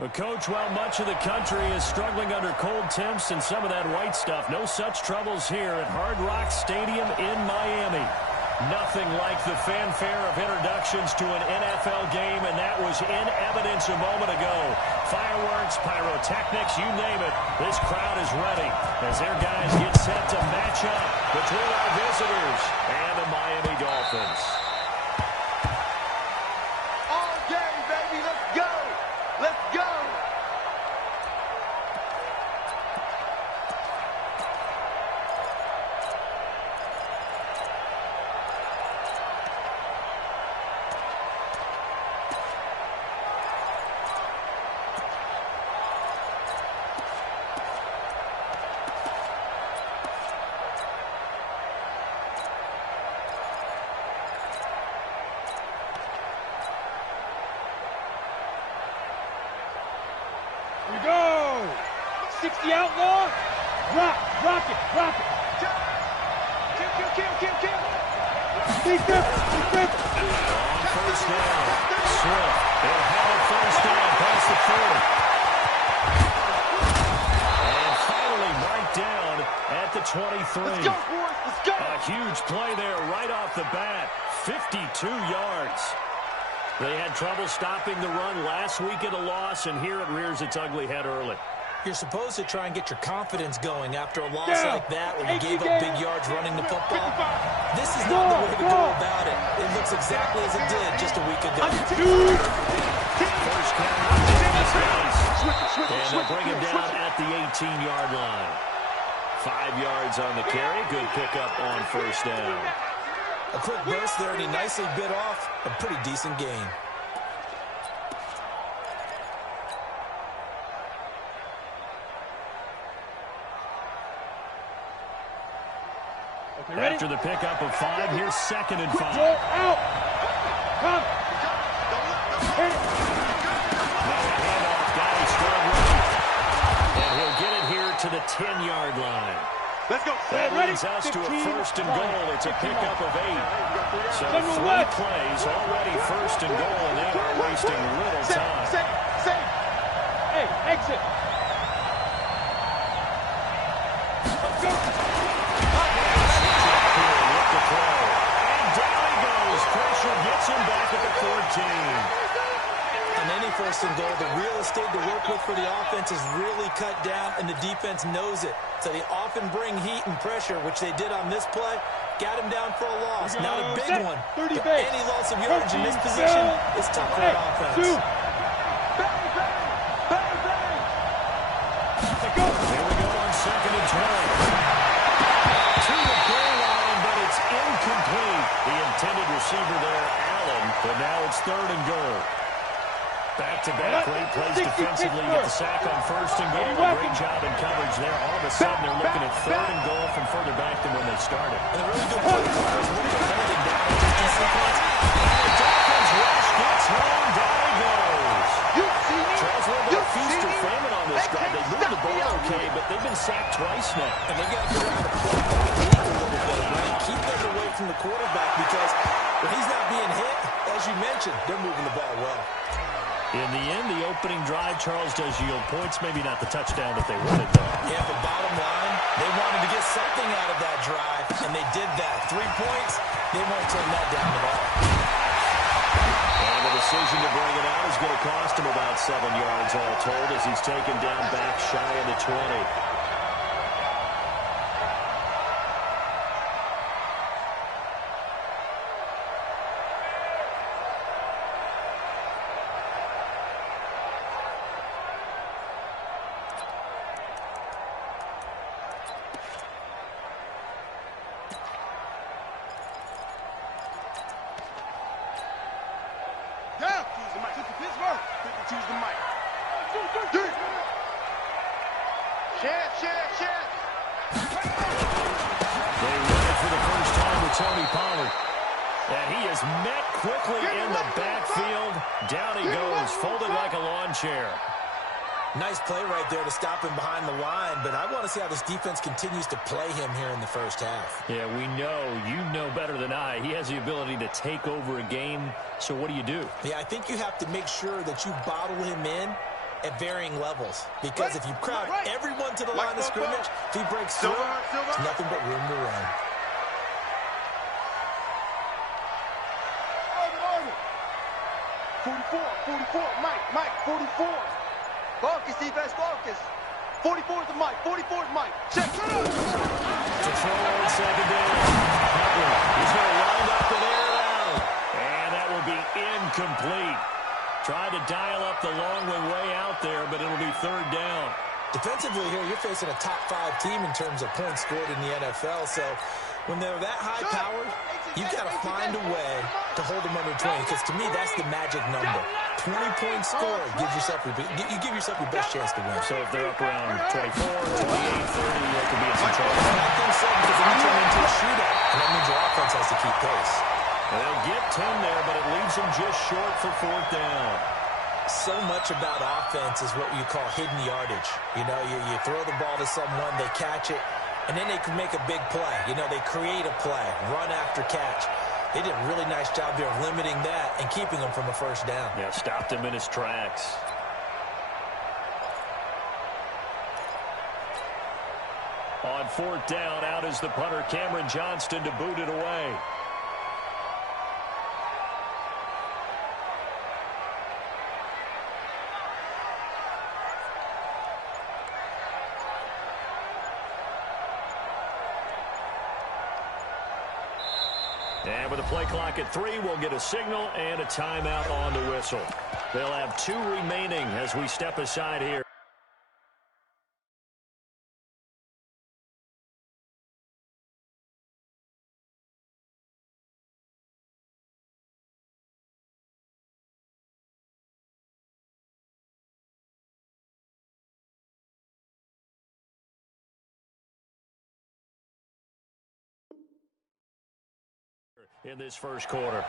Well, Coach, while much of the country is struggling under cold temps and some of that white stuff, no such troubles here at Hard Rock Stadium in Miami. Nothing like the fanfare of introductions to an NFL game, and that was in evidence a moment ago. Fireworks, pyrotechnics, you name it. This crowd is ready as their guys get set to match up between our visitors and the Miami Dolphins. All day, baby, let's go! Let's go! Here we go! 60 outlaw! Rock it! Kill! Big grip! On first down, Swift. They'll have it first down past the 40. And finally marked down at the 23. Let's go, boys! Let's go! A huge play there right off the bat. 52 yards. They had trouble stopping the run last week at a loss, and here it rears its ugly head early. You're supposed to try and get your confidence going after a loss like that where you gave up big yards running the football. This is not the way to go about it. It looks exactly as it did just a week ago. First carry in this case. And they'll bring him down at the 18-yard line. 5 yards on the carry. Good pickup on first down. A quick burst there, and he nicely bit off a pretty decent gain. Okay, ready? After the pickup of 5, here's 2nd and 5. Roll out! Come! Hit it! Handoff, got his strong running. And he'll get it here to the 10-yard line. Let's go! That Ready? leads us to a 15, first and goal. It's a pickup of 8. So Number 3 one. plays, already first and goal, and they are wasting little time. Save! Hey, exit! Let's go! With the throw. And down he goes. Pressure gets him back at the 14. On any first and goal, the real estate to work with for the offense is really cut down, and the defense knows it. So they often bring heat and pressure, which they did on this play. Got him down for a loss. Not a big one. 30 But base. any loss of yardage in this position is tough for an offense. Two. Here we go on 2nd and 10. To the goal line, but it's incomplete. The intended receiver there, Allen, but now it's 3rd and goal. Back-to-back great plays defensively. Get the sack on first and goal. A great job in coverage there. All of a sudden, they're looking at 3rd and goal from further back than when they started. And a really good play call is when they're holding down a empty sequence. The Dolphins rush gets home. Down he goes. Charles, a little bit of feast or famine on this drive. They moved the ball okay, but they've been sacked twice now. And they've got to figure out how to play that leak a little bit, right? Keep them away from the quarterback because when he's not being hit, as you mentioned, they're moving the ball well. In the end, the opening drive, Charles, does yield points. Maybe not the touchdown that they wanted, though. Yeah, but bottom line, they wanted to get something out of that drive, and they did that. 3 points, they won't turn that down at all. And the decision to bring it out is going to cost him about 7 yards all told as he's taken down back shy of the 20. Choose the mic. Chance. They run it for the first time with Tony Pollard. And he is met quickly in the backfield. Down he goes, folded like a lawn chair. Nice play right there to stop him behind the line, but I want to see how this defense continues to play him here in the first half. Yeah, we know. You know better than I. He has the ability to take over a game, so what do you do? Yeah, I think you have to make sure that you bottle him in at varying levels. Because if you crowd everyone to the line of scrimmage, if he breaks through, there's nothing but room to run. 44, Mike, 44. Focus, defense, focus. 44 is the Mike, 44 is Mike. Check. To throw on second down. He's going to wind up and air it out. And that will be incomplete. Tried to dial up the long way out there, but it'll be third down. Defensively here, you're facing a top 5 team in terms of points scored in the NFL. So when they're that high-powered, you've got to find a way to hold them under 20, because to me, that's the magic number. 20-point score gives yourself you give yourself your best chance to win. So if they're up around 24, 28, 30, they could be in some trouble. I think so, because then you turn into a shootout, and that means your offense has to keep pace. They'll get 10 there, but it leaves them just short for fourth down. So much about offense is what you call hidden yardage. You know, you throw the ball to someone, they catch it, and then they can make a big play. You know, they create a play, run after catch. They did a really nice job there of limiting that and keeping him from a first down. Yeah, stopped him in his tracks. On fourth down, out is the punter, Cameron Johnston, to boot it away. And with the play clock at 3, we'll get a signal and a timeout on the whistle. They'll have 2 remaining as we step aside here. In this first quarter.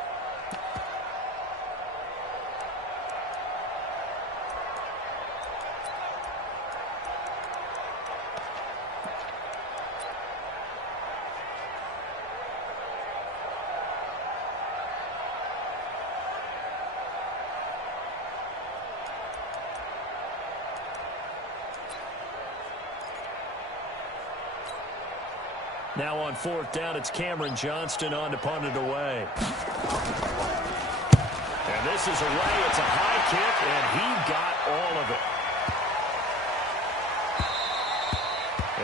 Now on fourth down, it's Cameron Johnston on to punt it away. And this is away. It's a high kick, and he got all of it.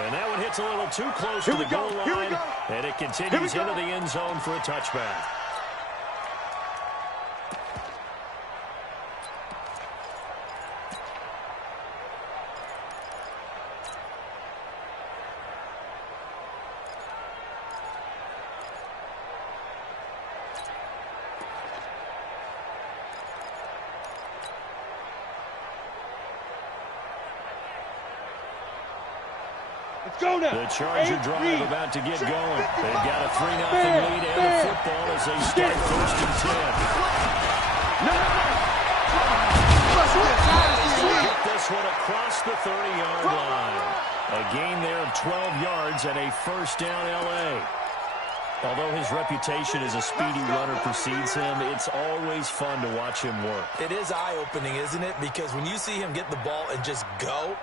And that one hits a little too close to the goal line, and it continues into the end zone for a touchback. The Charger drive about to get going. They've got a 3-0 lead and the football as they start first and 10. Get this one across the 30-yard line. A gain there of 12 yards and a first down L.A. Although his reputation as a speedy runner precedes him, it's always fun to watch him work. It is eye-opening, isn't it? Because when you see him get the ball and just go,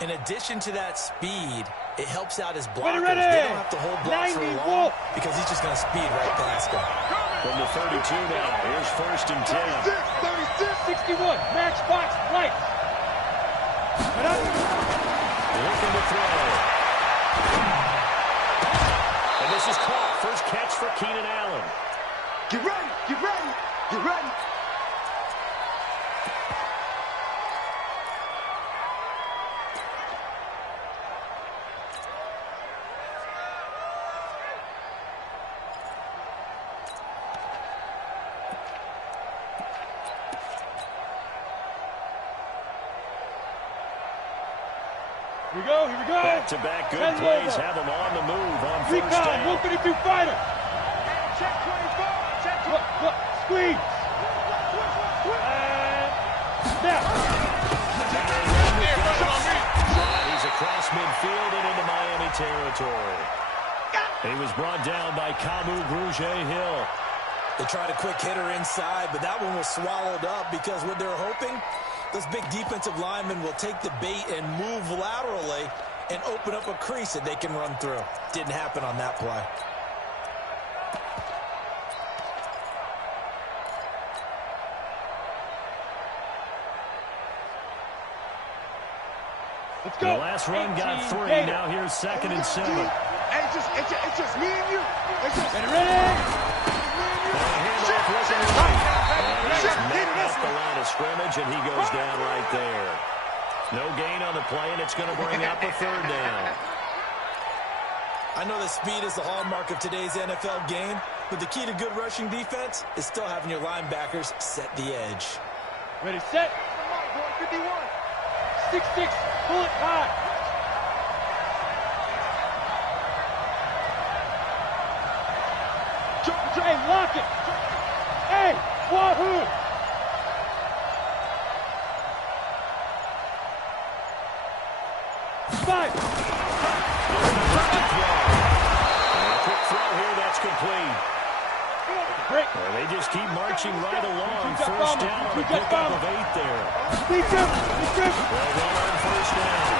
in addition to that speed, it helps out his blockers. They don't have to hold blocks for long because he's just going to speed right past them. From the 32 now, here's first and 10. 61, match box, lights. Looking to throw. And this is caught. First catch for Keenan Allen. Get ready, get ready, get ready. Here we go, here we go. Back-to-back good plays have them on the move on first down. 152 fighter. Check 24, check 24. Look, squeeze. Snap. He's across midfield and into Miami territory. He was brought down by Kamu Grugier-Hill. They tried a quick hitter inside, but that one was swallowed up because what they're hoping Those big defensive linemen will take the bait and move laterally and open up a crease that they can run through. Didn't happen on that play. Let's go. The last run got 3. Now here's 2nd and 7. Hey, it's just me and you. It's just Get ready. Off the line of scrimmage, and he goes down right there. No gain on the play, and it's going to bring up a 3rd down. I know that speed is the hallmark of today's NFL game, but the key to good rushing defense is still having your linebackers set the edge. Ready, set. 51. 6-6. Pull it high. Hey, lock it. Hey, wahoo. Five. Quick throw here, that's complete. Break. And they just keep marching right along. First down on a pickup of 8 there. Well done on first down.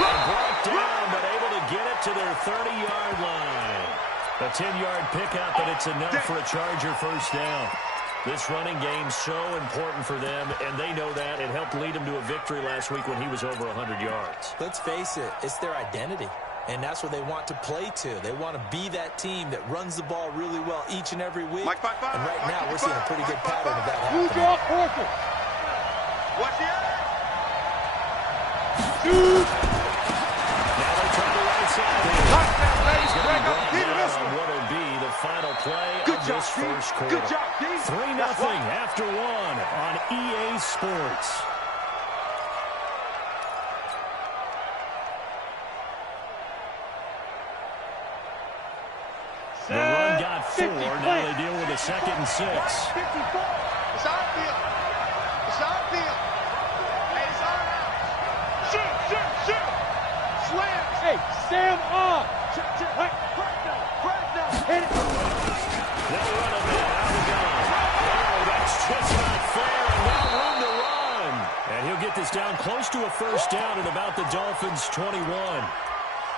And brought down, but able to get it to their 30-yard line. A 10-yard pickup, and it's enough for a Charger first down. This running game so important for them, and they know that. It helped lead them to a victory last week when he was over 100 yards. Let's face it, it's their identity, and that's what they want to play to. They want to be that team that runs the ball really well each and every week. And right now, we're seeing a pretty good pattern of that happening. Draw Porter. Watch the other. Shoot. Now they try the right side. He's going to be brought down on what will be the final play of this first quarter. 3-0 after 1 on EA Sports. The run got 4. Now they deal with a 2nd and 6. 54. It's our field. It's our field. Hey, it's our house. Shoot. Slam. Hey, Sam on. Crack now. Hit it. They'll run it now. Out we go. Oh, that's just not fair, and no room to run. And he'll get this down close to a first down at about the Dolphins' 21.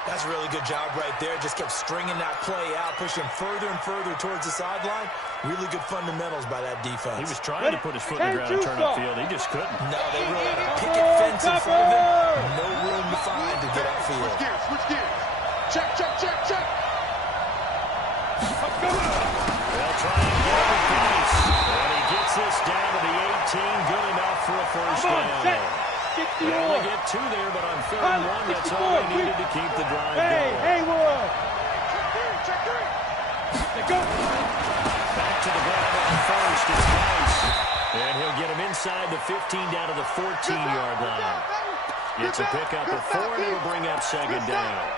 That's a really good job right there. Just kept stringing that play out, pushing further and further towards the sideline. Really good fundamentals by that defense. He was trying to put his foot in the ground and turn upfield. He just couldn't. No, they really had a picket fence in front of him. No room to find to get upfield. Switch gears. Check. They'll try and get him twice. And he gets this down to the 18. Good enough for a first down. They only get 2 there, but on 3rd and 1, that's all they needed to keep the drive going. Haywood. Check 3. They go. Back to the ground on first. It's nice. And he'll get him inside the 15 down to the 14-yard line. It's a pickup of 4, and it'll bring up 2nd down.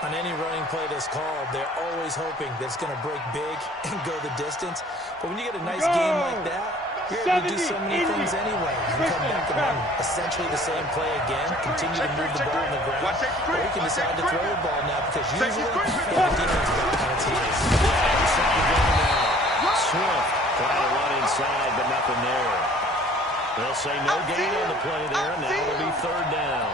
On any running play that's called, they're always hoping that it's going to break big and go the distance. But when you get a nice game like that, you're able to do so many things anyway. You can come back and run essentially the same play again, continue to move the ball on the ground, or you can decide to throw the ball now because usually the defense got penalties. Swift trying to run inside, but nothing there. They'll say no gain on the play there, and now it'll be 3rd down.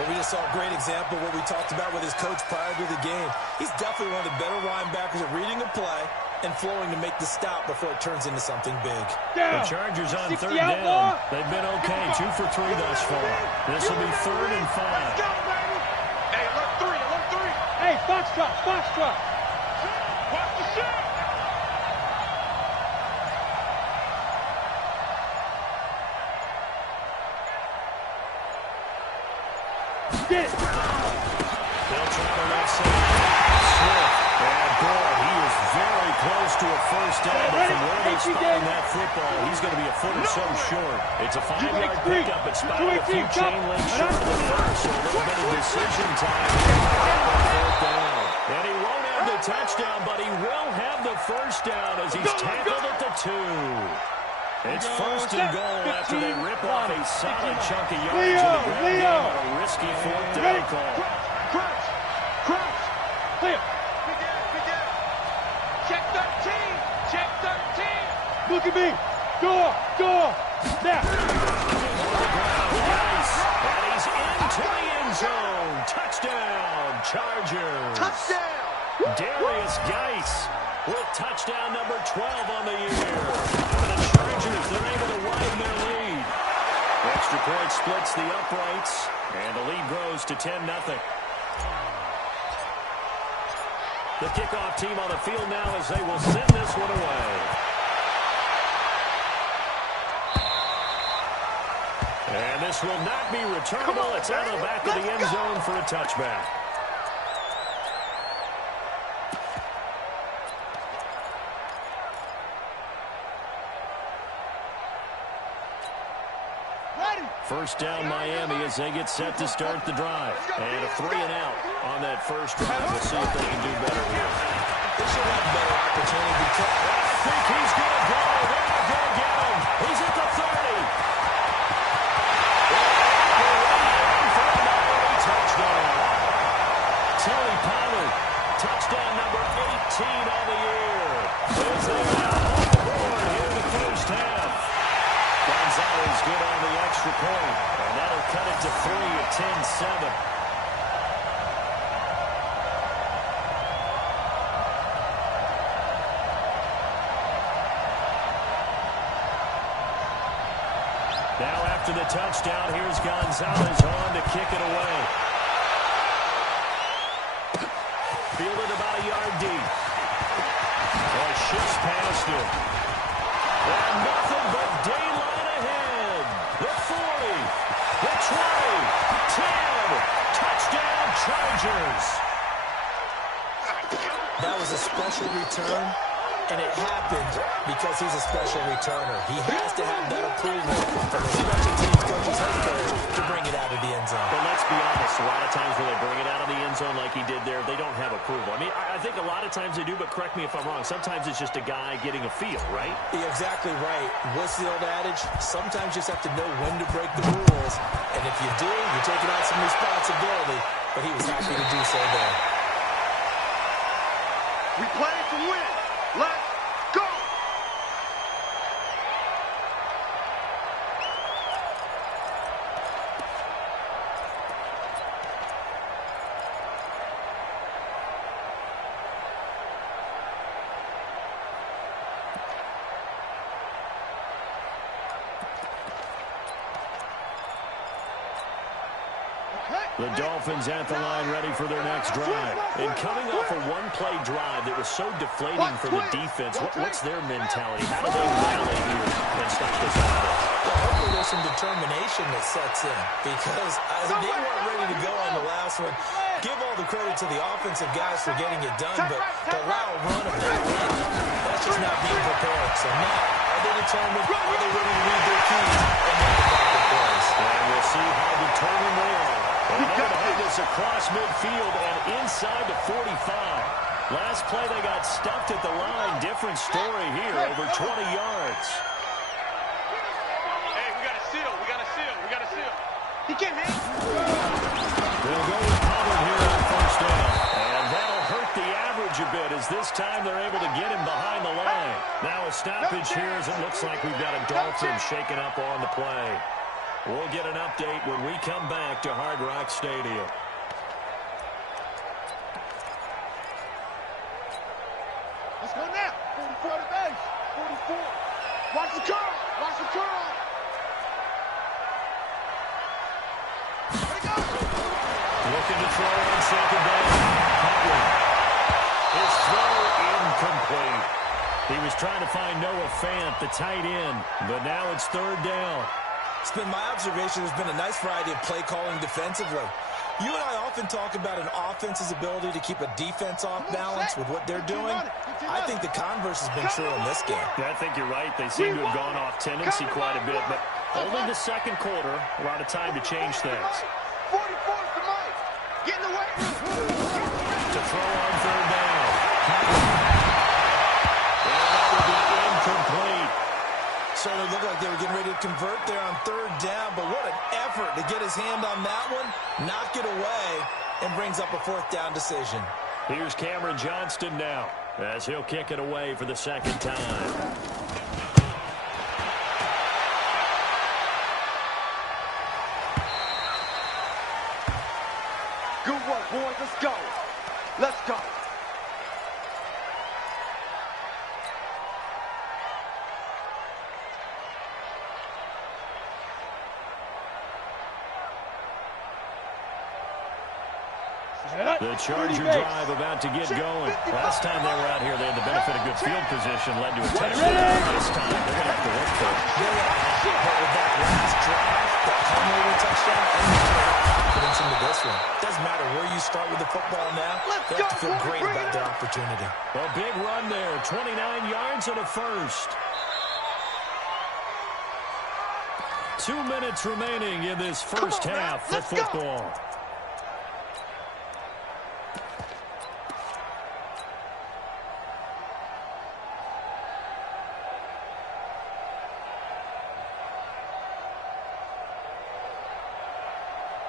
But we just saw a great example of what we talked about with his coach prior to the game. He's definitely one of the better linebackers at reading a play and flowing to make the stop before it turns into something big. The Chargers on 3rd down. They've been okay, 2 for 3 thus far. This will be 3rd and 5. Hey, alert 3. Hey, Foxtrot. Watch the shot. Get it. They'll try the left side. Swift. And boy, he is very close to a first down. But from where they're spotting that football, he's going to be a foot or so short. It's a 5-yard pickup. It's spotted a few chain links short of the first. So a little bit of decision time. Fourth down. And he won't have the touchdown, but he will have the first down as he's tackled at the 2. It's 1st and goal after they rip off a solid chunk of yards in the ground game on a risky 4th down call. Crouch. Clear. Begin. Check 13. Look at me. Door. Snap. Nice. And he's into the end zone. Touchdown, Chargers. Touchdown. Darius Geis with touchdown number 12 on the year. For the Chargers, they're able to widen their lead. Extra point splits the uprights, and the lead grows to 10-0. The kickoff team on the field now as they will send this one away. And this will not be returnable. It's out of the back of the end zone for a touchback. First down Miami as they get set to start the drive. And a 3-and-out on that first drive. We'll see if they can do better here. They should have a better opportunity because I think he's going to go. They're not going to get him. He's at the 30. For a Miami touchdown. Tony Pollard, touchdown number 18 on the year. As they are now on the board here in the first half. Gonzalez good on the extra point, and that'll cut it to 3 at 10-7. Now after the touchdown, here's Gonzalez on to kick it away. Fielded about a yard deep. Shifts past him. And nothing but daylight ahead. The 40, the 20, 10, touchdown Chargers. that was a special return, and it happened because he's a special returner. He has to have that approval from the special teams coach's head coach to bring it out of the end zone. But let's be honest, a lot of times when they bring it out of the end zone like he did there, they don't have approval. I mean, I think a lot of times they do, but correct me if I'm wrong. Sometimes it's just a guy getting a feel, right? You're exactly right. What's the old adage? Sometimes you just have to know when to break the rules, and if you do, you're taking on some responsibility, but he was happy to do so there. We play to win. Let's go. The Dolphins at the line ready for their next drive. And coming off a one-play drive that was so deflating for the defense, what's their mentality? How do they rally here and stop this offense? Well, hopefully there's some determination that sets in because they weren't ready to go on the last one. Give all the credit to the offensive guys for getting it done, but to allow a run of that length, that's just not being prepared. So now, are they determined? Are they ready to read their keys and make the proper plays? And we'll see how determined they are. And they're going to have this across midfield and inside the 45. Last play, they got stuffed at the line. Different story here, over 20 yards. Hey, we got to seal. We got to seal. We got to seal. He can't hit. They'll go with Pollard here on first down. And that'll hurt the average a bit as this time they're able to get him behind the line. Now a stoppage here as it looks like we've got a Dolphin shaken up on the play. We'll get an update when we come back to Hard Rock Stadium. Let's go now. 44 to base. 44. Watch the curl. Watch the curl. There he goes. Looking to throw on second down. His throw incomplete. He was trying to find Noah Fant, the tight end, but now it's third down. It's been my observation there's been a nice variety of play calling defensively. You and I often talk about an offense's ability to keep a defense off balance with what they're doing. I think the converse has been true in this game. Yeah, I think you're right. They seem to have gone off tendency quite a bit, but only the second quarter, a lot of time to change things. 44 to Mike. Get in the way. To throw on third down. And that will be incomplete. Certainly looked like they were getting ready to convert there on third down, but what an effort to get his hand on that one, knock it away, and brings up a fourth down decision. Here's Cameron Johnston now as he'll kick it away for the second time. Good work, boys. Let's go. Let's go. The Charger drive about to get going. Last time they were out here, they had the benefit of good field position, led to a touchdown. This time, they're going to have to work for it. But with that last drive, that home-run touchdown, and you put a lot of confidence into this one. Doesn't matter where you start with the football now. They have to feel great about their opportunity. A big run there, 29 yards and a first. 2 minutes remaining in this first half of football.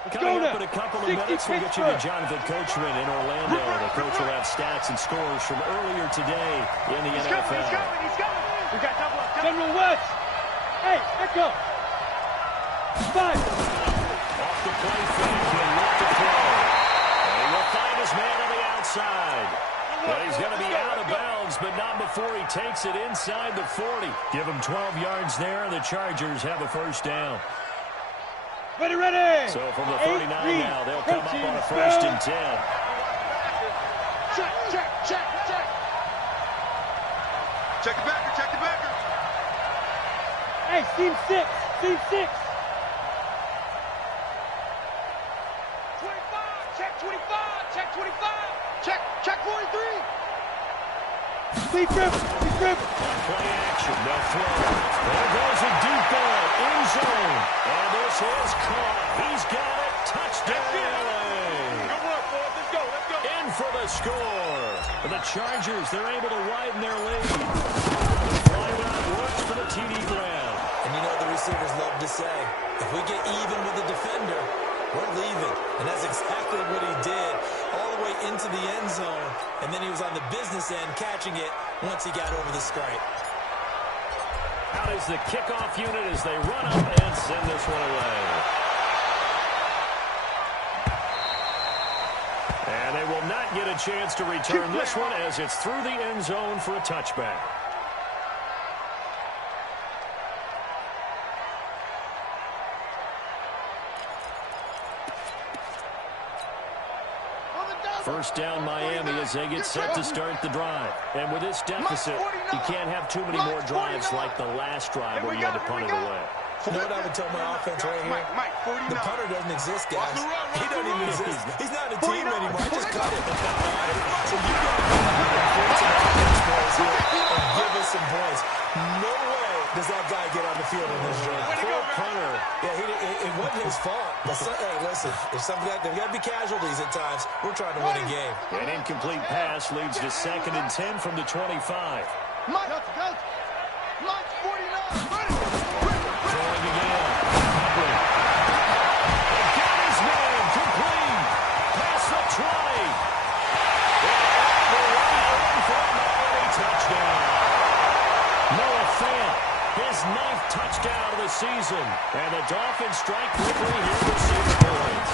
Coming up in a couple of minutes, we'll get you to Jonathan Coachman in Orlando. The coach will have stats and scores from earlier today in the NFL. He's coming. We got double up. General West. Hey, echo. 5. Off the play fake, he'll look to throw. And he will find his man on the outside. But he's going to be out of bounds, but not before he takes it inside the 40. Give him 12 yards there, and the Chargers have a first down. Ready. So from the 39 now, they'll come up on a first and 10. Check. Check the backer. Hey, team 6. 25. Check 25. Check 43. Deep grip. Play action, they'll throw. There goes a deep ball, in zone. And this is caught. He's got it. Touchdown, LA. Good work, boys. Let's go. In for the score. For the Chargers, they're able to widen their lead. The fly route works for the TD grab. And you know what the receivers love to say? If we get even with the defender, we're leaving. And that's exactly what he did, all the way into the end zone. And then he was on the business end catching it once he got over the stripe. Out is the kickoff unit as they run up and send this one away. And they will not get a chance to return this one as it's through the end zone for a touchback. First down Miami as they get set to start the drive. And with this deficit, you can't have too many more drives like the last drive where you had to punt it away. You know what I would tell my offense right here? The punter doesn't exist, guys. He doesn't even exist. He's not a team anymore. I just cut it. So you got to come out and give us some points. No way does that guy get on the field in this drive. Punter. Yeah, it wasn't his fault. Hey, listen, there's got to be casualties at times. We're trying to win a game. An incomplete pass leads to 2nd and 10 from the 25. Mike, 49. Throwing again. Copley. Got his man. Complete. Pass the 20. For a Miami touchdown. Noah Fant, his 9th touchdown of the season. And the Dolphins strike quickly here with 6 points.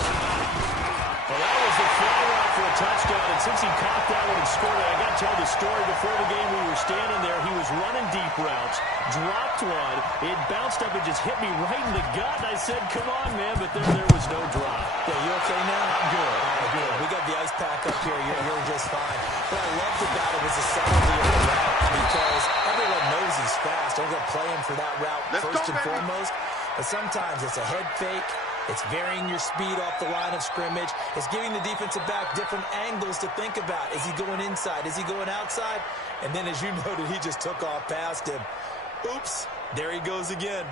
Well, that was the fly route for a touchdown, and since he caught that one and scored it, I got to tell the story before the game. We were standing there. He was running deep routes, dropped one. It bounced up and just hit me right in the gut, and I said, come on, man, but there was no drop. Yeah, you okay now? I'm good. Good. We got the ice pack up here. You're just fine. What I loved about it was the subtlety of the route because everyone knows he's fast. They're going to play him for that route first and foremost. But sometimes it's a head fake. It's varying your speed off the line of scrimmage. It's giving the defensive back different angles to think about. Is he going inside? Is he going outside? And then, as you noted, he just took off past him. Oops. There he goes again.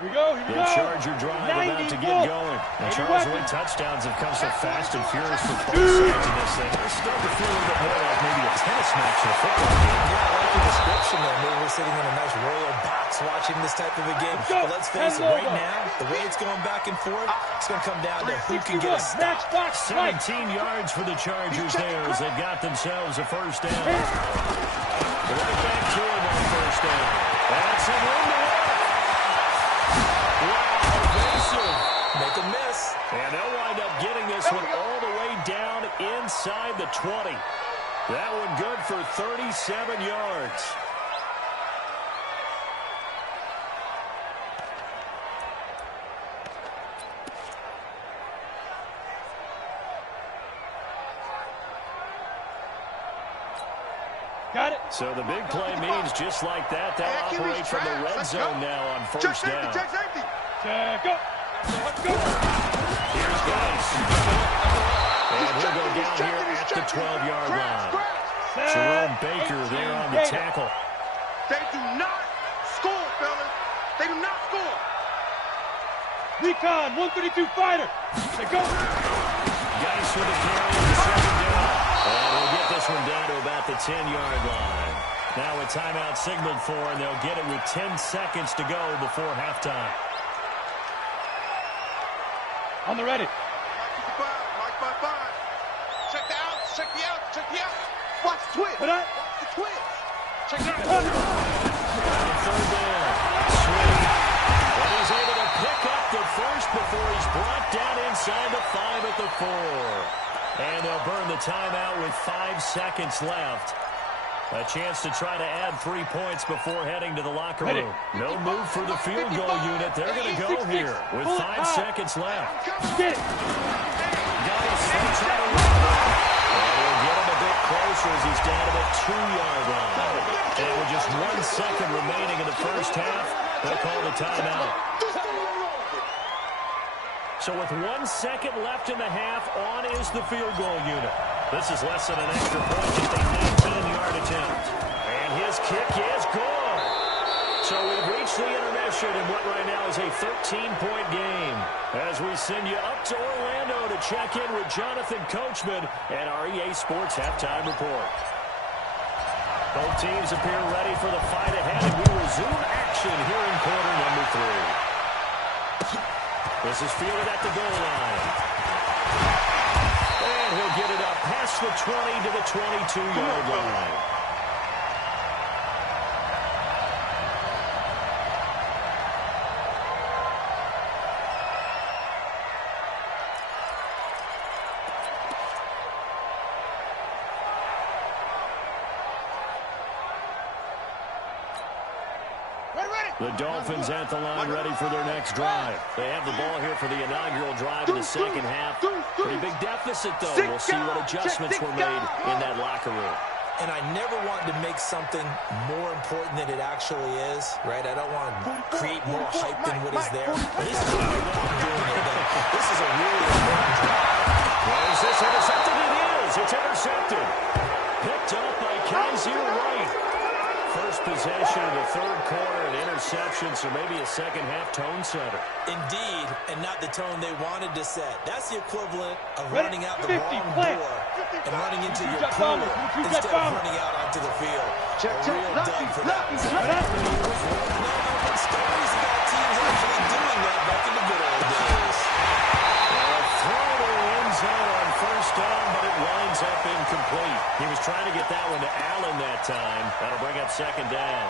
Here we go. The Charger drive about to get going. And Charles Lee touchdowns have come so fast and furious for both sides in this thing. It's starting to feel a little bit more like maybe a tennis match in a football game. Yeah, I like the description there. Maybe we're sitting in a nice royal box watching this type of a game. But let's face it, right now, the way it's going back and forth, it's going to come down to who can get a stop. 17 yards for the Chargers there as they've got themselves a first down. Right back to him on first down. That's it. Wow, evasive. Make a miss. And they'll wind up getting this one all the way inside the 20. That one good for 37 yards. Got it. So the big play means just like that, they'll operate from the red zone now on first down. Check up. Let's go. Here's Guice. And he'll go down here at the 12-yard line. Jerome Baker there on the tackle. They do not score, fellas. They do not score. Recon, 132 fighter. They go. Guice with the carry on the second down. And we'll get this one down to about the 10-yard line. Now a timeout signaled for, and they'll get it with 10 seconds to go before halftime. On the ready. Mark by five. Check the outs, check the outs, check the outs. Watch the twist. Put up. Watch the twist. Check it out. Third down. Sweet. And he's able to pick up the first before he's brought down inside the 5 at the 4. And they'll burn the timeout with 5 seconds left. A chance to try to add 3 points before heading to the locker room. No move for the field goal unit. They're going to go here with 5 seconds left. Get it. Guys, they try to run it. And we'll get him a bit closer as he's down to the 2-yard line. And with just 1 second remaining in the first half, they'll call the timeout. So with 1 second left in the half, on is the field goal unit. This is less than an extra point, just a 19-yard attempt. And his kick is good. So we've reached the intermission in what right now is a 13-point game. As we send you up to Orlando to check in with Jonathan Coachman and our EA Sports Halftime Report. Both teams appear ready for the fight ahead, and we resume action here in quarter number 3. This is fielded at the goal line. And he'll get it up past the 20 to the 22-yard line. The Dolphins at the line ready for their next drive. They have the ball here for the inaugural drive in the second half. Pretty big deficit, though. We'll see what adjustments were made in that locker room. And I never want to make something more important than it actually is, right? I don't want to create more hype than what is there. But this is a really I'm doing it, though. This is a really important drive. Well, is this intercepted? It is. It's intercepted. Picked up by Kaiser Wright. First possession of the third quarter, an interception, so maybe a second-half tone setter. Indeed, and not the tone they wanted to set. That's the equivalent of running out the wrong door and running into your cooler instead of running out onto the field. A real dud for that. Stories about teams actually doing that back in the good old days. Well, throw to the end zone on first down, but it winds up incomplete. He was trying to get that one to Allen that time. That'll bring up second down.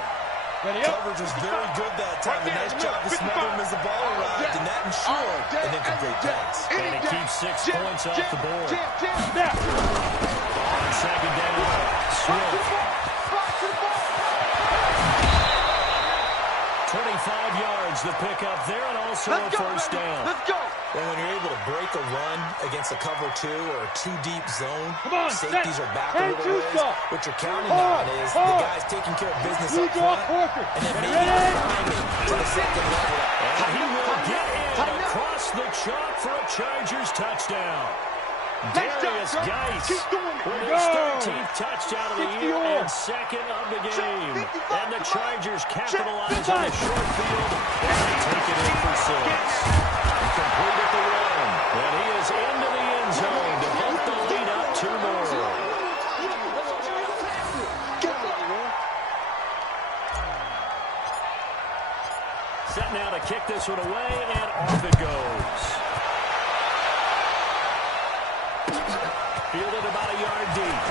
Coverage was very good that time. A nice job to smother him as the ball arrived, and that ensured an incomplete pass. And it keeps 6 points off the board. On second down, Swift. 25 yards the pickup there, and also a first down. Let's go. And when you're able to break a run against a cover 2 or a 2-deep zone, safeties are back a little ways. What you're counting on is the guys taking care of business up front, and then maybe climbing to the second level. And he will get in across the chalk for a Chargers touchdown. Darius Guice with his 13th touchdown of the year and second of the game. And the Chargers capitalize on the short field and take it in for 6. Complete at the 1. And he is into the end zone to bump the lead up 2 more. Set now to kick this one away, and off it goes. Fielded about a yard deep.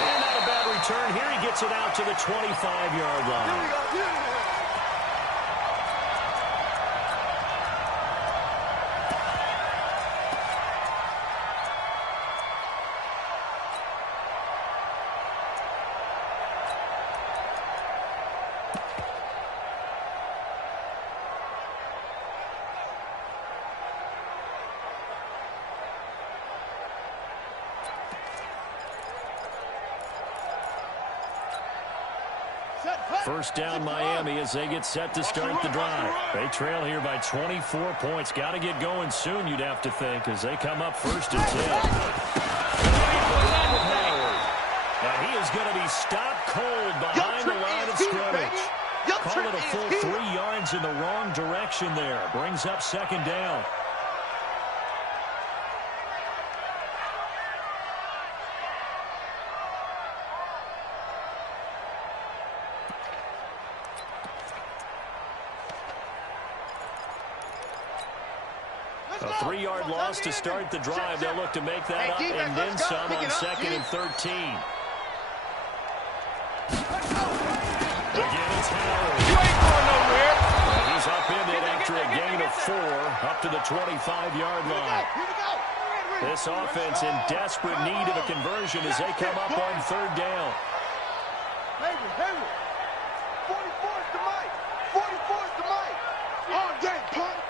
And not a bad return here. He gets it out to the 25-yard line. First down Miami as they get set to start the drive. They trail here by 24 points. Got to get going soon, you'd have to think, as they come up 1st and 10. And he is going to be stopped cold behind the line of scrimmage. Call it a full 3 yards in the wrong direction there. Brings up 2nd down. A 3-yard loss to start the drive. They'll look to make that up and then some on 2nd and 13. Again, it's Howard. You ain't going nowhere. He's up in it after a gain of 4 up to the 25-yard line. This offense in desperate need of a conversion as they come up on 3rd down. Hayward. 44's the mic. 44's the mic. All day, punk.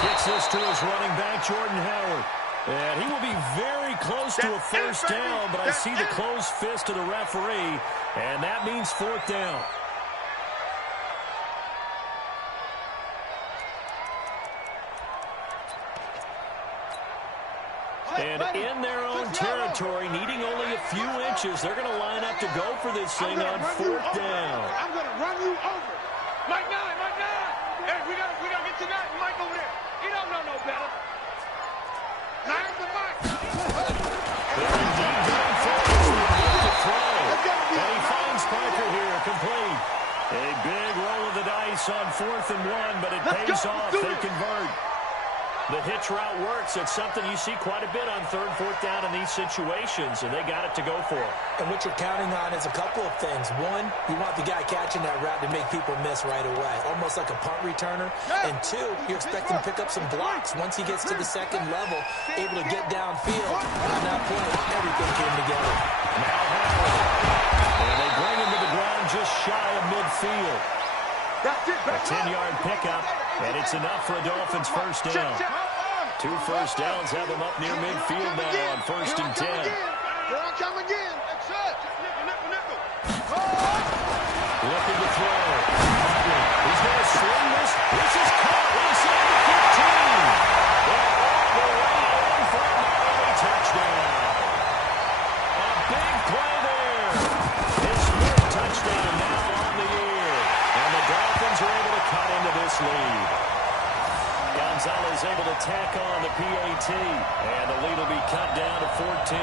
Gets this to his running back, Jordan Howard. And he will be very close to a 1st down, but I see the closed fist of the referee, and that means 4th down. And in their own territory, needing only a few inches, they're going to line up to go for this thing on 4th down. I'm going to run you over. Mike 9. Hey, we got to get to 9. Mike over there. He don't know no better. 9's the Mike. They're indeed going forward to throw. And he finds Parker here, complete. A big roll of the dice on 4th and 1, but it pays off. They convert. The hitch route works. It's something you see quite a bit on 3rd, 4th down in these situations, and they got it to go for it. And what you're counting on is a couple of things. One, you want the guy catching that route to make people miss right away, almost like a punt returner. And 2, you expect him to pick up some blocks once he gets to the 2nd level, able to get downfield. On that play, everything came together. Now Howard. And they bring him to the ground just shy of midfield. A 10-yard pickup, and it's enough for a Dolphins 1st down. 2 first downs have them up near midfield now on 1st and 10. Here I come again. That's it. Nickel. Looking to throw. He's going to swing this. This is caught inside the 15. And off the way in for a Miami touchdown. A big play there. His 4th touchdown now on the year. And the Dolphins are able to cut into this lead. Gonzalez able to tack on the PAT. And the lead will be cut down to 14.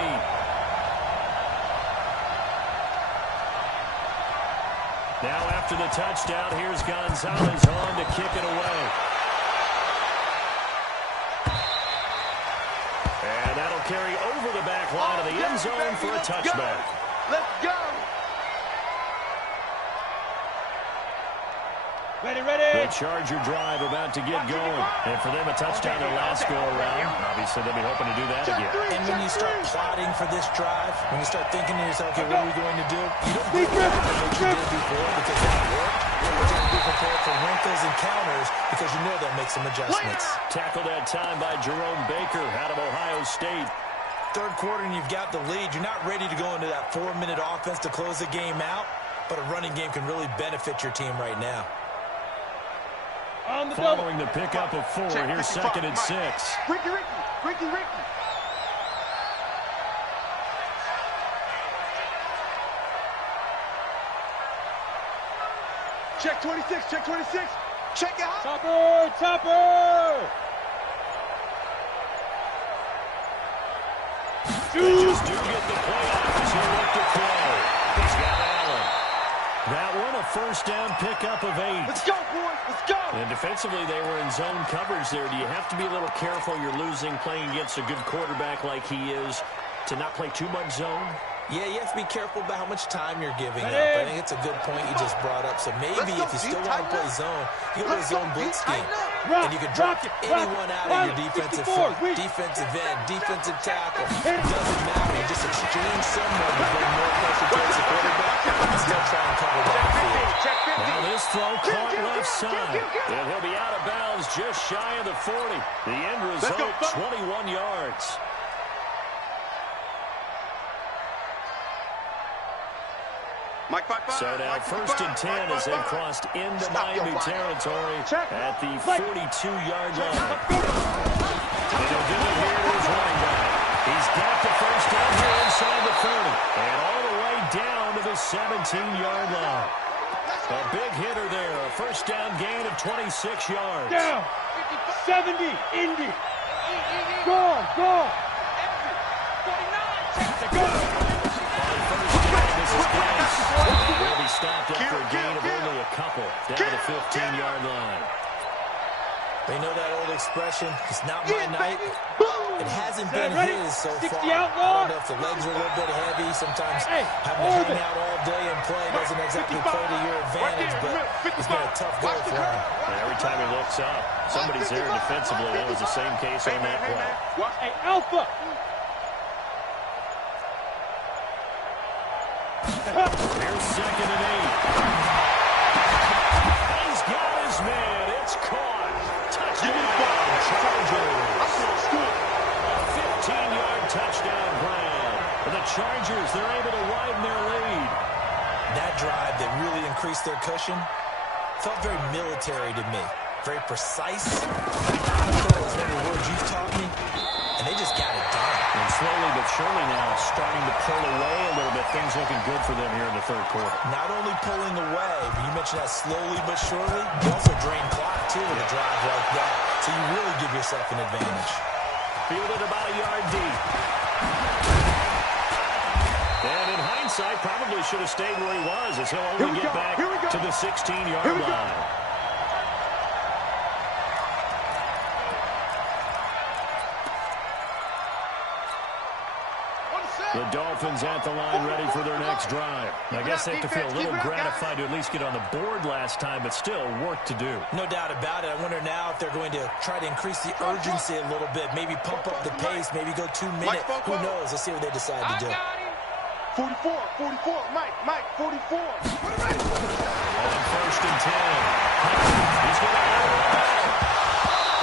Now after the touchdown, here's Gonzalez on to kick it away. And that'll carry over the back line of the end zone for a touchback. Let's go. Ready. The Charger drive about to get going. And for them, a touchdown their last go-around. Obviously, they'll be hoping to do that again. And when you start plotting for this drive, when you start thinking to yourself, okay, what are we going to do? You don't do what you did before because that worked. But you have to be prepared for wrinkles and counters because you know they'll make some adjustments. Tackled that time by Jerome Baker out of Ohio State. 3rd quarter and you've got the lead. You're not ready to go into that 4-minute offense to close the game out, but a running game can really benefit your team right now. Following the pickup of 4, here's 2nd and 6. Ricky. Check 26. Check out. Topper. They just do get the play off as he'll look to throw. He's got Allen. That one, a 1st down pickup of 8. Let's go, boys. Let's go. And defensively, they were in zone coverage there. Do you have to be a little careful? You're losing playing against a good quarterback like he is to not play too much zone? Yeah, you have to be careful about how much time you're giving up. I think it's a good point you just brought up. So maybe if you still want to play zone, you can play zone blitz scheme. And you can drop anyone out of your defensive front, defensive end, defensive tackle. It doesn't matter. You just exchange someone to bring more pressure towards the quarterback and still try and cover that field. Now this throw caught left side. And he'll be out of bounds just shy of the 40. The end result, 21 yards. So now 1st and 10 as they've crossed into Miami territory at the 42-yard line. And he'll give it here to his running back. He's got the first down here inside the 30. And all the way down to the 17-yard line. A big hitter there. A first down gain of 26 yards. Down. 70. Indy. Gone. Gone. 49. Go. On first down, this is Glass. Will be stopped after a gain of only a couple. Down to the 15-yard line. They know that old expression, it's not my night. It hasn't been his so far. I don't know if the legs are a little bit heavy. Sometimes having to hang out all day and play doesn't exactly play to your advantage, but it's been a tough go for him. And every time he looks up, somebody's there defensively. That was the same case on that play. Hey, Alpha. Here's 2nd and 8. He's got his man. It's caught. Touchdown, Chargers. A 15-yard touchdown grab. And the Chargers, they're able to widen their lead. That drive that really increased their cushion felt very military to me. Very precise. Those many words you've taught me. And they just got it done. And slowly but surely now starting to pull away a little bit. Things looking good for them here in the 3rd quarter. Not only pulling away, but you mentioned that slowly but surely. You also drain clock, too, with a drive like that. So you really give yourself an advantage. Fielded about a yard deep. And in hindsight, probably should have stayed where he was as he'll only get back to the 16-yard line. The Dolphins at the line ready for their next drive. I guess they have to feel a little gratified to at least get on the board last time, but still work to do. No doubt about it. I wonder now if they're going to try to increase the urgency a little bit, maybe pump up the pace, maybe go 2 minutes. Who knows? Let's see what they decide to do. 44, Mike, 44. On 1st and 10. He's going to have it.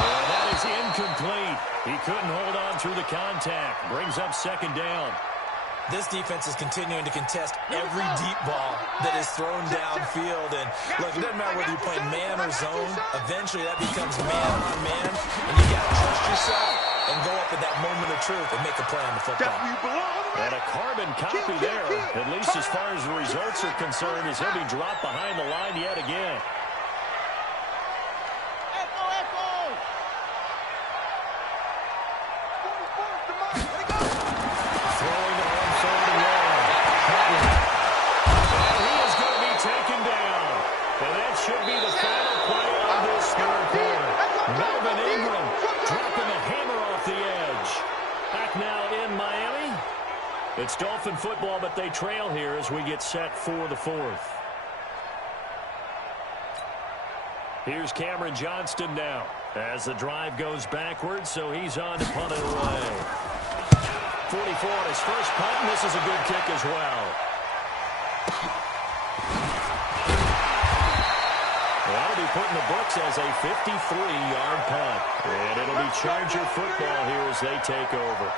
And that is incomplete. He couldn't hold on through the contact. Brings up 2nd down. This defense is continuing to contest every deep ball that is thrown downfield. And look, it doesn't matter whether you're playing man or zone. Eventually, that becomes man on man. And you got to trust yourself and go up at that moment of truth and make a play on the football. And a carbon copy there, at least as far as the results are concerned, as he'll be dropped behind the line yet again. Should be the final play of this 3rd quarter. Melvin Ingram dropping the hammer off the edge. Back now in Miami. It's Dolphin football, but they trail here as we get set for the 4th. Here's Cameron Johnston now as the drive goes backwards, so he's on to punt it away. 44 on his first punt, and this is a good kick as well. That'll be put in the books as a 53-yard punt. And it'll be Charger football here as they take over.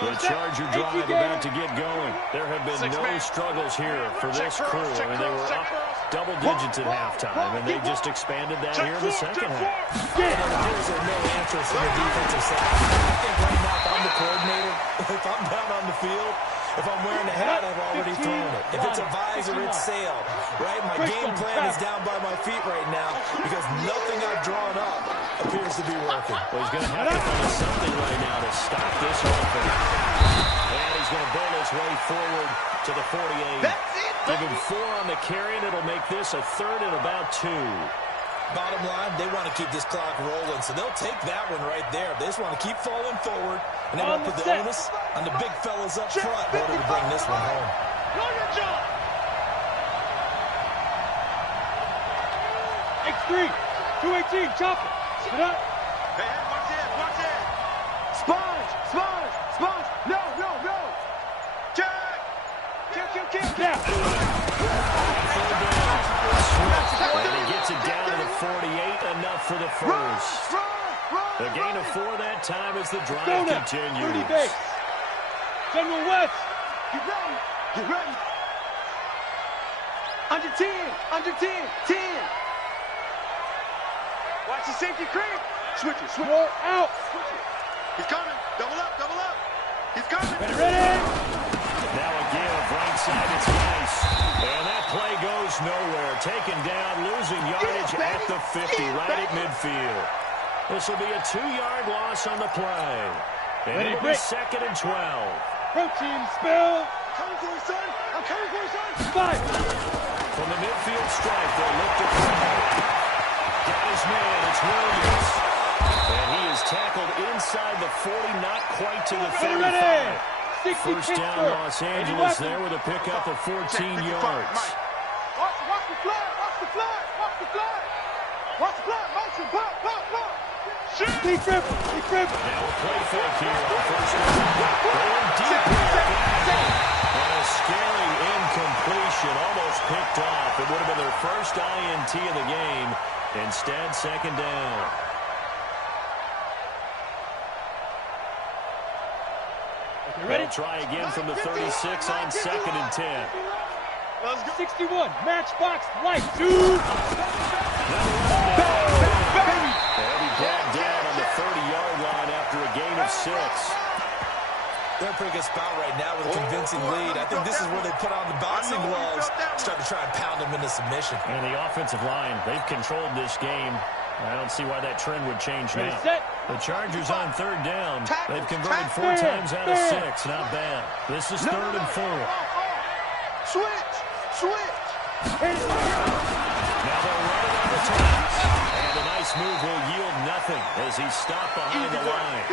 The Charger drive about to get going. There have been no struggles here for this crew. I mean, they were up double digits at halftime, and they just expanded that here in the 2nd half. There's no answer from the defensive side. I think right now, if I'm the coordinator, if I'm down on the field, if I'm wearing a hat, I've already thrown it. If it's a visor, it's sailed. Right? My game plan is down by my feet right now because nothing I've drawn up appears to be working. Well, he's going to have to find something right now to stop this offense. And he's going to build his way forward to the 48. Give him 4 on the carry, and it'll make this a 3rd and about 2. Bottom line, they want to keep this clock rolling, so they'll take that one right there. They just want to keep falling forward, and they want to put the onus on the big fellas up front in order to bring this one home. X3, 218, chop it. Sit up. Hey, watch it. Sponge. No. Check. Kill. Now. And he gets it down to the 48, enough for the first. The gain of 4 that time as the drive continues. General West. Get ready. Get ready. Under 10. Under 10. 10. Watch the safety creep. Switch it. Switch it. Out. Switch it. He's coming. Double up. Double up. He's coming. Ready. Now a give. Right side. It's nice. And that play goes nowhere. Taken down. Losing yardage at the 50. Right at midfield. This will be a 2-yard loss on the play. And it'll be 2nd and 12. Protein spill. Coming for you, son. I'm coming for you, son. 5. From the midfield stripe, they'll look to throw. Got his man. It's Williams. And he is tackled inside the 40, not quite to the 35. First down, Los Angeles there with a pickup of 14 yards. Watch the flag. Watch the flag. Watch the flag. Watch the flag. Motion. Block. Block. Block. Big trip. Big trip. Now a play fake here on first down. Going deep here. And a scary incompletion, almost picked off. It would have been their first INT of the game. Instead, 2nd down. They'll try again from the 36 on 2nd and 10. Let's go. 61. Matchbox light. 2. Heavy brought down on the 30-yard line after a gain of 6. They're in a pretty good spot right now with a convincing lead. I think this is where they put on the boxing gloves, start to try and pound them into submission. And the offensive line, they've controlled this game. I don't see why that trend would change now. The Chargers on 3rd down. They've converted 4 times out of 6. Not bad. This is 3rd and 4. Switch. Switch. Now they'll run it on the top. And a nice move will yield nothing as he's stopped behind the line.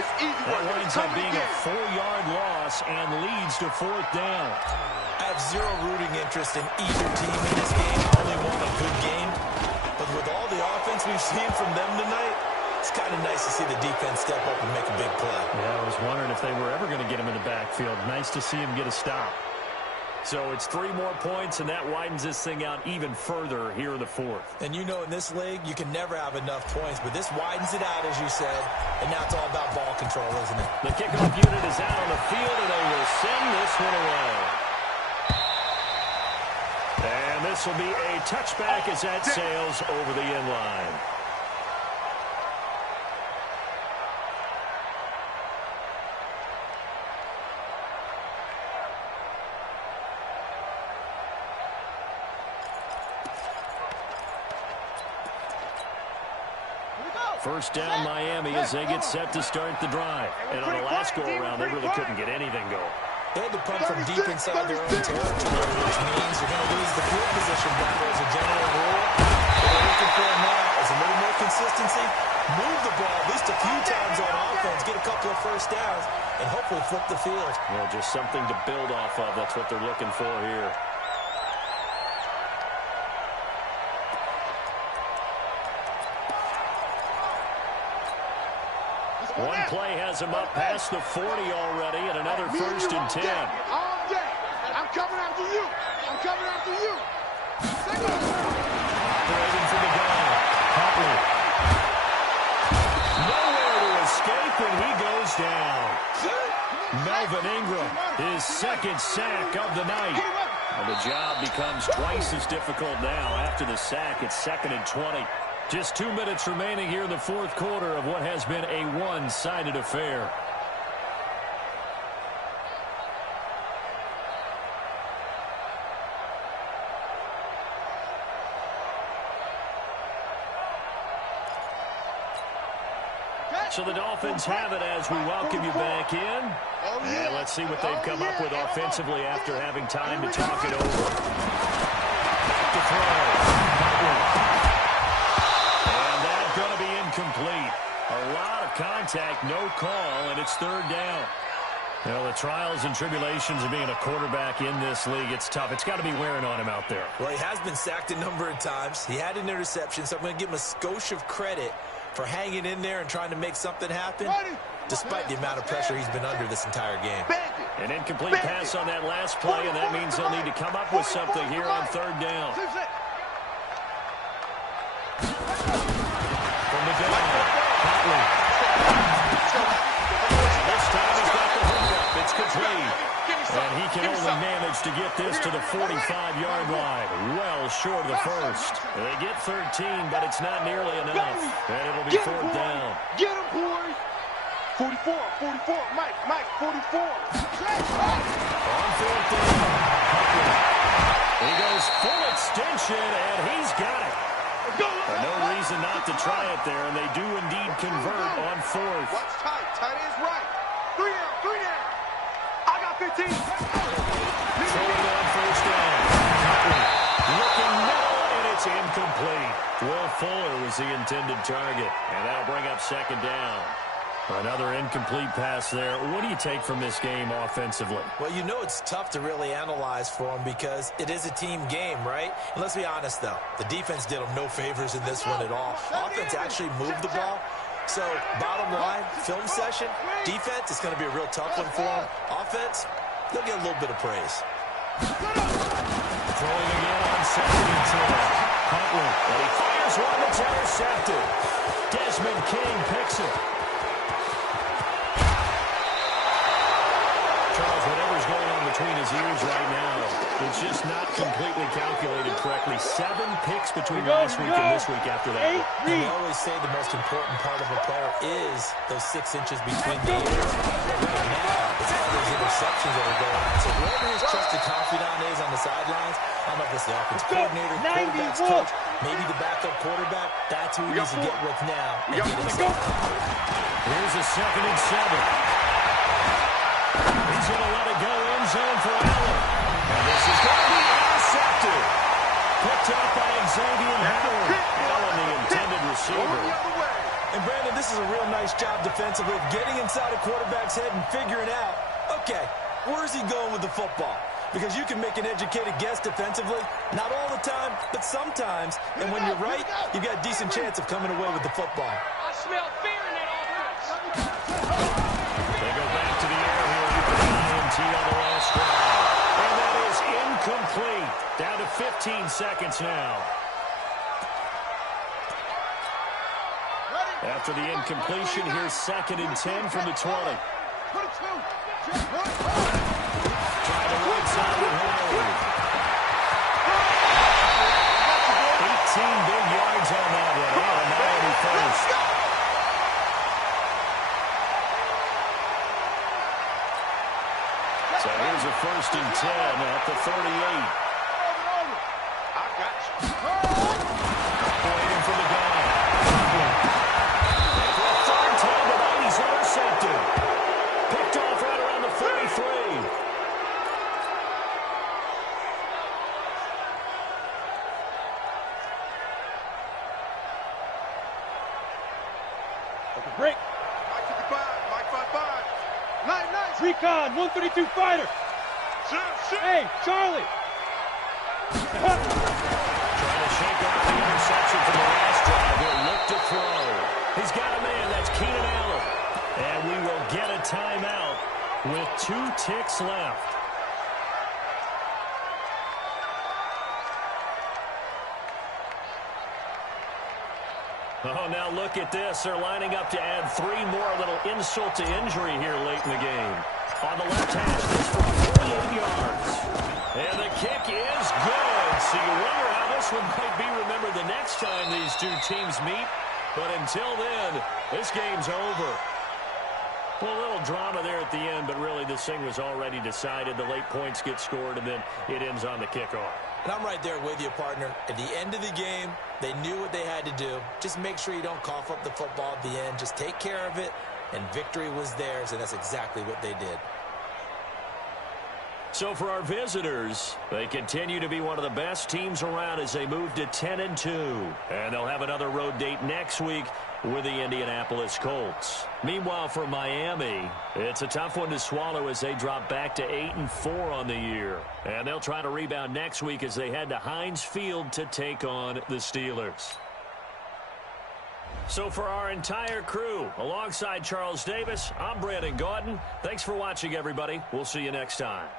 That winds up being a 4-yard loss and leads to 4th down. I have zero rooting interest in either team in this game. Only want a good game. But with all the offense we've seen from them tonight, it's kind of nice to see the defense step up and make a big play. Yeah, I was wondering if they were ever going to get him in the backfield. Nice to see him get a stop. So it's 3 more points, and that widens this thing out even further here in the 4th. And you know in this league, you can never have enough points, but this widens it out, as you said, and now it's all about ball control, isn't it? The kickoff unit is out on the field, and they will send this one away. And this will be a touchback as that sails over the end line. First down Miami as they get set to start the drive. And on the last go-around, they really couldn't get anything going. They had to punt from deep inside their own territory, which means you're going to lose the field position battle as a general rule. What they're looking for now is a little more consistency, move the ball at least a few times on offense, get a couple of first downs, and hopefully flip the field. Well, just something to build off of. That's what they're looking for here. One play has him up past the 40 already, and another 1st and 10. All day. I'm coming after you. I'm coming after you. Operating for the gun. Huntley. Nowhere to escape, and he goes down. Melvin Ingram, his 2nd sack of the night. And the job becomes twice as difficult now. After the sack, it's 2nd and 20. Just 2 minutes remaining here in the 4th quarter of what has been a one-sided affair. So the Dolphins have it as we welcome you back in. And let's see what they've come up with offensively after having time to talk it over. Back to throw. And that's going to be incomplete. A lot of contact, no call, and it's 3rd down. You know, the trials and tribulations of being a quarterback in this league, it's tough. It's got to be wearing on him out there. Well, he has been sacked a number of times. He had an interception, so I'm going to give him a skosh of credit for hanging in there and trying to make something happen, despite the amount of pressure he's been under this entire game. An incomplete pass on that last play, and that means they'll need to come up with something here on third down. From the gun, Huntley. This time he's got the hook up. It's complete. And he can only manage to get this to the 45-yard line. Well short of the first. They get 13, but it's not nearly enough. And it'll be fourth down. Get him, boys. 44, 44. Mike, 44. On fourth down. He goes full extension, and he's got it. No reason not to try it there, and they do indeed convert on fourth. Watch tight. Tight ends right. 3 down. I got 15. Throwing on first down. Looking middle, and it's incomplete. Will Fuller was the intended target, and that'll bring up second down. Another incomplete pass there. What do you take from this game offensively? Well, you know it's tough to really analyze for them because it is a team game, right? And let's be honest, though. The defense did them no favors in this one at all. Offense actually moved the ball. So, bottom line, film session, defense is going to be a real tough one for them. Offense, they'll get a little bit of praise. Throwing again on second and 10. Huntley, and he fires one that's intercepted. Desmond King picks it. Charles, whatever's going on between his ears right now, it's just not completely calculated correctly. 7 picks between last week and this week after that. And they always say the most important part of a player is those 6 inches between the ears. But right now, it's all those interceptions that are going on. So whoever his trusted confidant is on the sidelines, I don't know if it's the offensive coordinator, quarterback's coach, maybe the backup quarterback, that's who he needs to get with now. And get himself. Here's a 2nd and 7. He's going to let it go end zone for Allen. And this is going to be intercepted. Picked up by Xavier Howard. Allen, the intended receiver. And Brandon, this is a real nice job defensively of getting inside a quarterback's head and figuring out, okay, where's he going with the football? Because you can make an educated guess defensively. Not all the time, but sometimes. And when you're right, you've got a decent chance of coming away with the football. I smell fear in that offense. They go back to the air here with the INT on the last drive. And that is incomplete. Down to 15 seconds now. After the incompletion, here's 2nd and 10 from the 20. Try the right side with Howard. 18 big yards on that one. And a Miami first. So here's a 1st and 10 at the 38. I got you. Waiting for the guy. For a 3rd time tonight, he's intercepted. Picked off right around the 43. Break. Mike 55. Mike 55. Nice. Recon, 132 fighter. Hey, Charlie. Trying to shake off the interception from the last drive. He'll look to throw. He's got a man. That's Keenan Allen. And we will get a timeout with 2 ticks left. Oh, now look at this. They're lining up to add 3 more. A little insult to injury here late in the game. On the left hash, this for 48 yards. And the kick is good. So you wonder how this one might be remembered the next time these 2 teams meet. But until then, this game's over. Well, a little drama there at the end, but really this thing was already decided. The late points get scored, and then it ends on the kickoff. And I'm right there with you, partner. At the end of the game, they knew what they had to do. Just make sure you don't cough up the football at the end. Just take care of it, and victory was theirs, and that's exactly what they did. So for our visitors, they continue to be one of the best teams around as they move to 10-2. And they'll have another road date next week with the Indianapolis Colts. Meanwhile, for Miami, it's a tough one to swallow as they drop back to 8-4 on the year. And they'll try to rebound next week as they head to Heinz Field to take on the Steelers. So for our entire crew, alongside Charles Davis, I'm Brandon Gaudin. Thanks for watching, everybody. We'll see you next time.